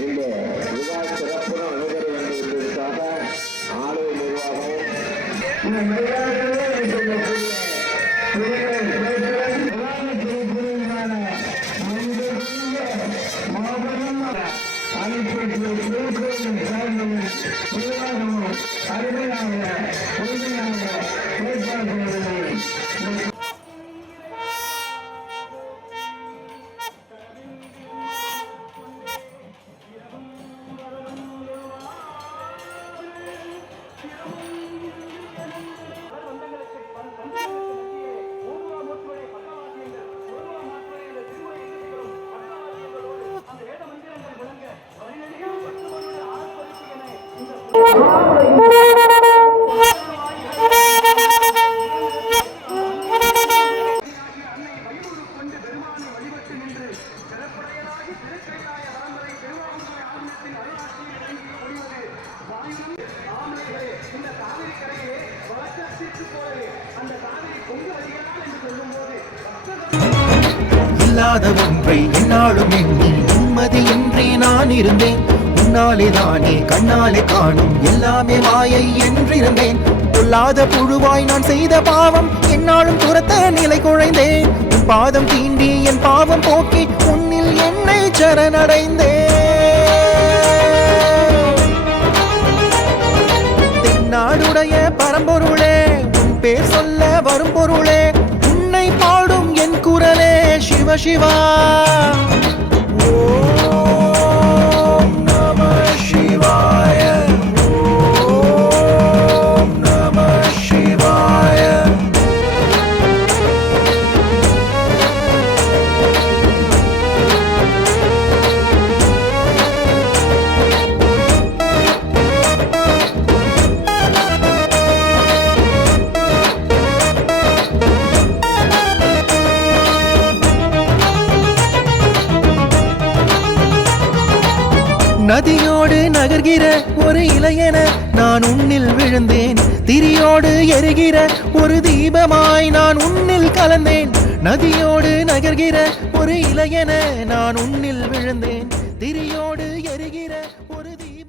இந்த விழா சிறப்புடன் நடைபெற வேண்டும் என்பதற்காக ஆலய நிர்வாகம் அருமையாக மைதானத்திலே இருக்கக்கூடிய இல்லாத ஒன்றை என்னாலும் எண்ணி நிம்மதி என்றே நான் இருந்தேன். கண்ணாலே தானே கண்ணாலே காணும். எல்லாமே மாயை என்றிருந்தேன். பொல்லாத புழுவாய் நான் செய்த பாவம் என்னாலும் துரத்த நிலை குழைந்தேன். உன் பாதம் தீண்டி என் பாவம் போக்கி உன்னில் என்னை சரணடைந்தேன். நாடுடைய பரம்பொருளே உன் பேர் சொல்ல வரும் பொருளே உன்னை பாடும் என் குரலே சிவ சிவா. நதியோடு நகர்கிற ஒரு இளையன நான் உன்னில் விழுந்தேன். திரியோடு எரிகிற ஒரு தீபமாய் நான் உன்னில் கலந்தேன். நதியோடு நகர்கிற ஒரு இளையன நான் உன்னில் விழுந்தேன். திரியோடு எரிகிற ஒரு தீப